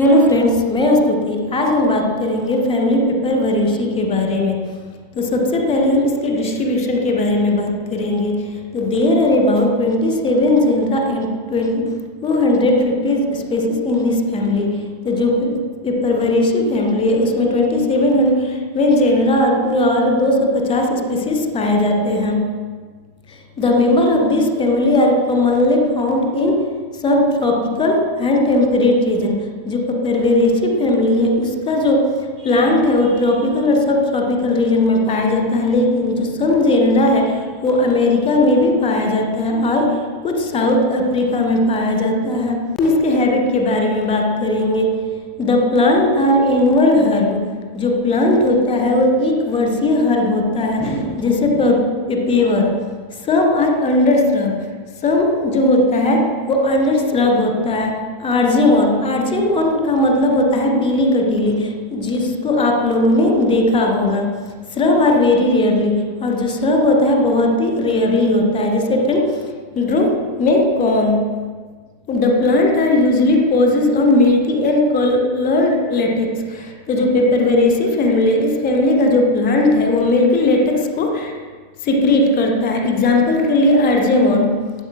Hello friends, मैं स्तुति। आज हम बात करेंगे फैमिली पेपर वरीशी के बारे में। तो सबसे पहले हम इसके डिस्ट्रीब्यूशन के बारे में बात करेंगे। तो there are about 27 genera and 250 species in this family. तो जो पेपर वरीशी फैमिली है उसमें 27 जेनरा और 250 स्पीसीज पाए जाते हैं। The members of this family are commonly found in subtropical and temperate region। जो पेपरवेरेसी फैमिली है उसका जो प्लांट है वो ट्रॉपिकल और सब ट्रॉपिकल रीजन में पाया जाता है, लेकिन जो सब जेनरा है वो अमेरिका में भी पाया जाता है और कुछ साउथ अफ्रीका में पाया जाता है। हम इसके हैबिट के बारे में बात करेंगे। The plant are annual herb. जो प्लांट होता है वो एक वर्षीय हर्ब होता है, जैसे pepper. Some are under shrub. Some जो होता है वो अंडर श्रब होता है। आर्जेमोन का मतलब होता है पीली कटीली, जिसको आप लोगों ने देखा होगा। Shrub are very rarely. और जो श्रब होता है बहुत ही रेयरली होता है, जैसे Dendromecon. The plant are usually possess of milky and coloured latex. तो जो पेपरवेरेसी फैमिली है, इस फैमिली का जो प्लांट है वो मिल्की लेटेक्स को सिक्रीट करता है। एग्जाम्पल के लिए Argemone.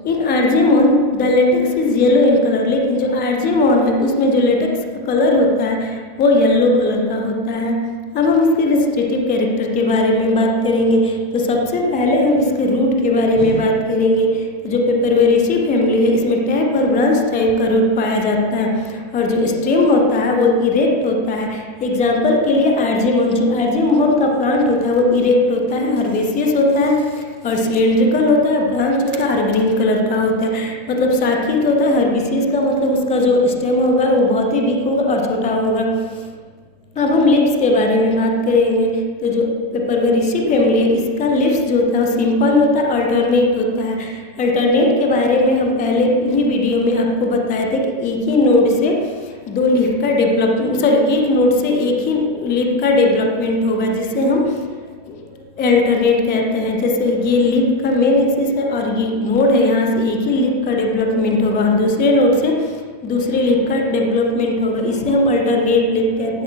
In Argemone the latex is yellow in colour. लेकिन जो आर्जेमोन है उसमें जो लेटेक्स का कलर होता है वो येलो कलर का होता है। अब हम इसके वेजिटेटिव कैरेक्टर के बारे में बात करेंगे। तो सबसे पहले हम इसके रूट के बारे में बात करेंगे। जो पेपरवेरेसी फैमिली है इसमें टैप और ब्रांच टाइप का रूट पाया जाता है, और जो स्टेम होता है वो इरेक्ट होता है। एग्जाम्पल के लिए आर्जेमोन। जो आर्जेमोन का प्लांट होता है वो इरेक्ट होता है, हर्बेसियस होता है और सिलेंड्रिकल होता है। ब्रांच होता है और ग्रीन कलर का होता है, मतलब शाखित होता है। हर्बेसियस का मतलब उसका जो स्टेम होगा वो बहुत ही वीक होगा और छोटा होगा। अब हम लिप्स के बारे में बात करेंगे। तो जो पेपरवेरेसी फैमिली है इसका लिप्स जो होता है वो सिंपल होता है, अल्टरनेट होता है। अल्टरनेट के बारे में हम पहले ही वीडियो में आपको बताया था कि एक ही नोड से दो लिप का डेवलपमेंट, एक नोड से एक ही लिप का डेवलपमेंट होगा, जिसे हम अल्टरनेट कहते हैं। जैसे ये लिप का मेन एक्सिस है और ये नोड है, यहाँ से एक ही लिप का डेवलपमेंट होगा और दूसरे नोड से दूसरे लिप का डेवलपमेंट होगा, इसे हम अल्टरनेट लिप कहते हैं।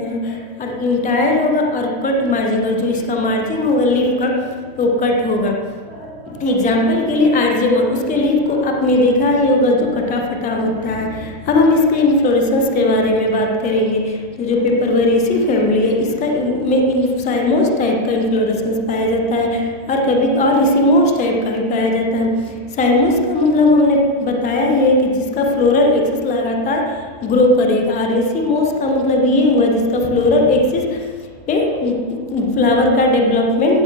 और इंटायर होगा और कट मार्जिनल। जो इसका मार्जिन होगा लिप का वो कट होगा। एग्जाम्पल के लिए आर्जेमोन, उसके लिप को आपने देखा ही होगा जो कटा फटा होता है। अब हम इसके इन्फ्लोरेसेंस के बारे में बात करेंगे। तो जो पेपरवेरेसी फैमिली है इसका में साइमोस टाइप का इन्फ्लोरेसेंस पाया जाता है और कभी और रिसिमोस टाइप का भी पाया जाता है। साइमोस का मतलब हमने बताया है कि जिसका फ्लोरल एक्सिस लगातार ग्रो करेगा, और रिसिमोस का मतलब ये हुआ जिसका फ्लोरल एक्सिस पे फ्लावर का डेवलपमेंट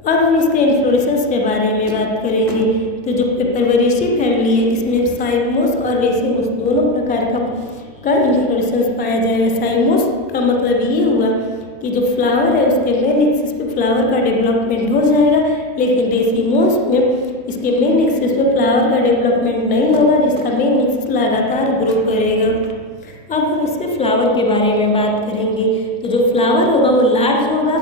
अब हम इसके इन्फ्लोरेसेंस के बारे में बात करेंगे। तो जो पेपरवेरेसी फैमिली है इसमें साइमोस और रेसिमोस दोनों प्रकार का इन्फ्लोरेसेंस पाया जाएगा। साइमोस का मतलब ये हुआ कि जो फ्लावर है उसके मेन एक्सिस पे फ्लावर का डेवलपमेंट हो जाएगा, लेकिन रेसिमोस में इसके मेन एक्सिस पे फ्लावर का डेवलपमेंट नहीं होगा, जिसका मेन एक्सिस लगातार ग्रो करेगा। अब हम इसके फ्लावर के बारे में बात करेंगे। तो जो फ्लावर होगा वो लार्ज होगा,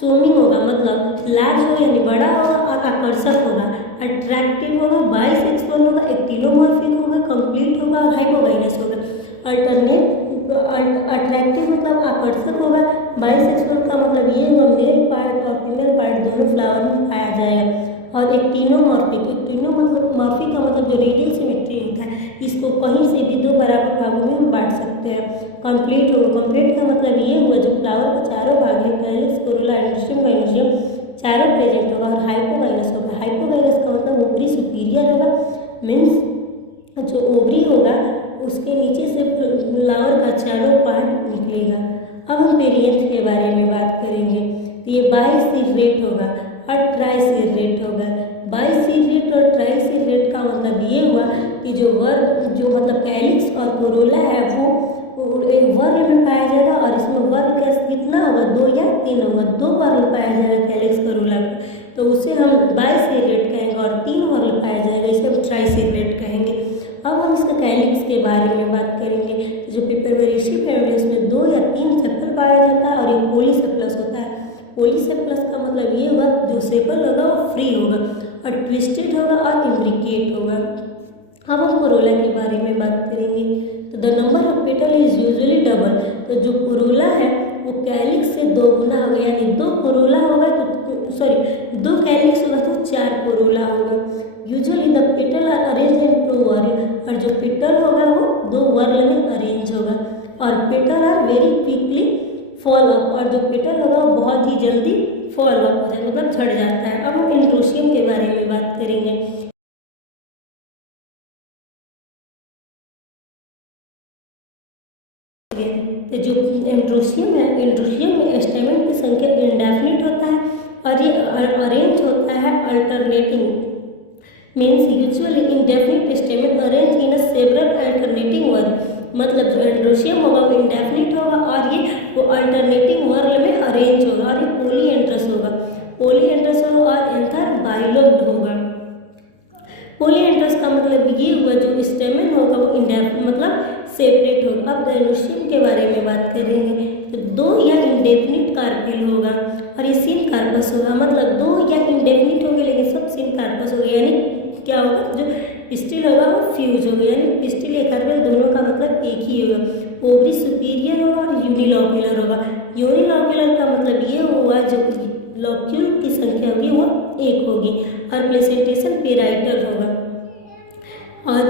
सोमिंग होगा, मतलब लार्ज होगा यानी बड़ा होगा और आकर्षक होगा, अट्रैक्टिव होगा, बाइसेक्सुअल होगा, एक्टिनोमॉर्फिक होगा, कंप्लीट होगा और हाइपोगाइनस होगा। अट्रैक्टिव मतलब आकर्षक होगा, बाइसेक्सुअल का मतलब ये होगा मेल पार्ट और फीमेल पार्ट दोनों फ्लावर में पाया जाएगा। और एक्टिनोमॉर्फिक का मतलब जो रेडियल सिमेट्री होता है, इसको कहीं से भी दो बराबर भागों में हम बांट सकते हैं। कंप्लीट होगा, कंप्लीट का मतलब ये हुआ जो फ्लावर के चारों भाग में कैलिक्स, कोरोला, एंड्रोस्टियम, गाइनोस्टियम चारों प्रेजेंट होगा। और हाइपोगाइनस होगा, हाइपोगाइनस का मतलब ओवरी सुपीरियर होगा, मीन्स जो ओवरी होगा उसके नीचे से फ्लावर का चारों पार्ट निकलेगा। अब हम पेरियंथ के बारे में बात करेंगे। तो ये बाइसिरेट होगा और ट्राइसिरेट होगा। बाइसिरेट और ट्राइसिरेट का मतलब ये हुआ कि जो मतलब कैलिक्स और कोरोला है वो वर्ग में पाया जाएगा, और इसमें वर्ग का कितना होगा, 2 या 3 होगा। 2 वर्ग पाया जाएगा कैलिक्स कोरोला में, तो उसे हम बाइसिरेट कहेंगे, और 3 वर्ग पाया जाएगा इसे हम ट्राइसिरेट कहेंगे। अब हम इसके कैलिक्स के बारे में बात करेंगे। जो पेपरवेरेसी फैमिली उसमें 2 या 3 सेपल पाया जाता है और एक पॉलीसेप्लस होता है। पॉलीसेप्लस का मतलब ये हुआ जो सेपल होगा वो फ्री होगा और ट्विस्टेड होगा और इम्ब्रिकेट होगा। अब हम कोरोला के बारे में बात करेंगे। तो the number of petal double. तो जो कोरोला है वो कैलिक्स से 2 गुना होगा, यानी 2 कोरोला होगा तो सॉरी 2 कैलिक्स होगा तो 4 कोरोला होगा। Usually the petal are arrange in 2 वर्ग, और जो पेटल होगा वो 2 वर्ग में अरेंज होगा। और petal are very quickly fall up, और जो पेटल होगा वो बहुत ही जल्दी फॉल अप हो जाए, मतलब झड़ जाता है। अब हम एंड्रोशियम के बारे में बात करेंगे। तो जो एंड्रोशियम है, एंड्रोशियम में स्टेमेन की संख्या इंडेफिनिट होता है और ये अरेंज होता है alternating, means usually indefinite stamen arrange in several alternating वर्ग। मतलब जो एंड्रोशियम होगा वो इंडेफिनिट होगा और ये वो अल्टरनेटिंग वर्ग में अरेंज होगा, और ये पॉलीएंड्रस होगा, पॉलीएंड्रस होगा और एंथर बाइलोब्ड होगा। पॉलीएंड्रस का मतलब ये हुआ जो स्टेमेन होगा वो इंडेफिनिट मतलब सेपरेट होगा। अब एंड्रोशियम के बारे में बात करेंगे तो 2 या इंडेफिनिट कार्पेल होगा और ये सिन कार्पस होगा, मतलब 2 या इंडेफिनिट होंगे लेकिन सब सिन कार्पस होगा, यानी क्या होगा जो पिस्टिल होगा वो फ्यूज होगा, यानी पिस्टिल या कार्पेल दोनों का मतलब एक ही होगा। ओवरी सुपीरियर होगा और यूनिलॉक्यूलर होगा। यूनिलॉक्यूलर का मतलब ये हुआ जो लॉक्यूल की संख्या होगी वो 1 होगी, और प्लेसेंटेशन पेराइटल होगा, और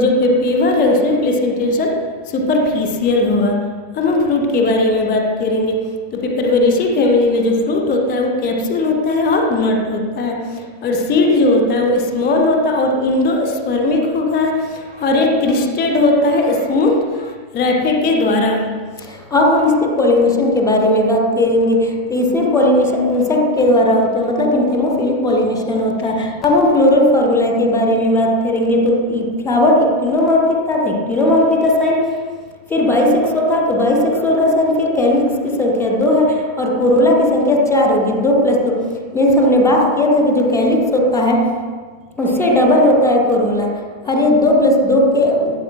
जो पेपर है उसमें प्लेसेंटेशन सुपरफिशियल होगा। अब हम फ्रूट के बारे में बात करेंगे। तो पेपरवेरेसी फैमिली में जो फ्रूट होता है वो कैप्सूल होता है और नट होता है, और सीड जो होता है वो स्मॉल होता है और इंडोस्पर्मिक होता है, और एक क्रिस्टेड होता है स्मूथ रैफे के द्वारा। अब हम इसके पॉलिनेशन के बारे में बात करेंगे। तो इसमें पॉलिनेशन इंसेक्ट के द्वारा होता है, मतलब एंथेमोफिलिक पॉलिनेशन होता है। अब हम फ्लोरल फार्मूला के बारे में बात करेंगे। तो फ्लावर एक्टिनोमॉर्फिक था तो एक्टिनोमॉर्फिक का साइन, फिर बाइसेक्सुअल था तो बाइसेक्सुअल का साइन, फिर कैलिक्स की संख्या 2 है और कोरोला की संख्या 4 होगी, 2 + 2 मीन्स हमने बात किया था कि जो कैलिक्स होता है उससे डबल होता है कोरोला, और ये 2 + 2 के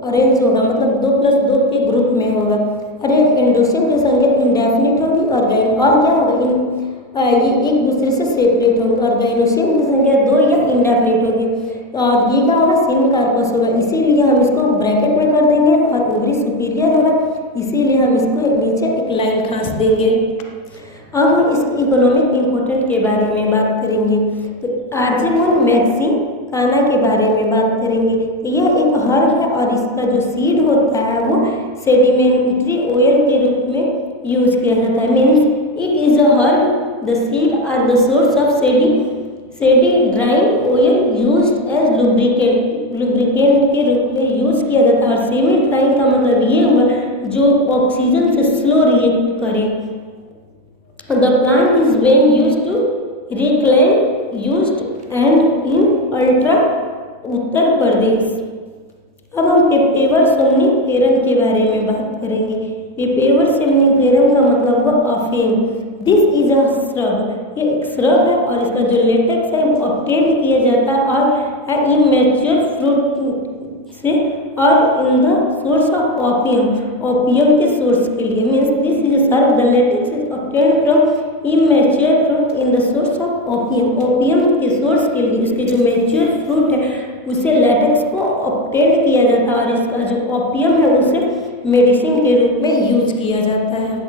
अरेंज होगा, मतलब 2 + 2 के ग्रुप में होगा। अरे एंड्रोशियम की संख्या इंडेफिनिट होगी और क्या होगा ये एक दूसरे से सेपरेट होगा, और गाइनोशियम की संख्या 2 या इंडेफिनिट होगी, और ये क्या होगा सिन कार्पस होगा, इसीलिए हम इसको ब्रैकेट में कर देंगे, और ओवरी सुपीरियर होगा इसीलिए हम इसको नीचे एक लाइन खींच देंगे। अब हम इस इकोनॉमिक इम्पोर्टेंट के बारे में बात करेंगे। तो आर्जिमन मैक्सिकाना के बारे में बात करेंगे। यह एक हर्ब है और इसका जो सीड होता है वो सेडिमेंट्री ऑयल के रूप में यूज किया जाता है, means it is a herb, the seed are the source of seedy oil used as lubricant के रूप में यूज किया जाता है। और सेमी ड्राइंग का मतलब ये हुआ जो ऑक्सीजन से स्लो रिएक्ट करे। The plant is when use to reclaim used and in ultra Uttar Pradesh. अब हम पेपेवर सोमनीफेरम के बारे में बात करेंगे। पेपेवर सोमनीफेरम का मतलब हुआ अफीम। दिस इज अ श्रब, ये एक श्रब है और इसका जो लेटेक्स है वो ऑब्टेन किया जाता है और इमेच्योर फ्रूट से, और in the source of opium, opium के सोर्स के लिए, means this is a shrub, the latex is obtain from immature fruit in the source of opium, opium के सोर्स के लिए इसके जो मैच्योर फ्रूट है उसे लेटेक्स को ऑब्टेन किया जाता है, और इसका जो ओपियम है उसे मेडिसिन के रूप में यूज किया जाता है।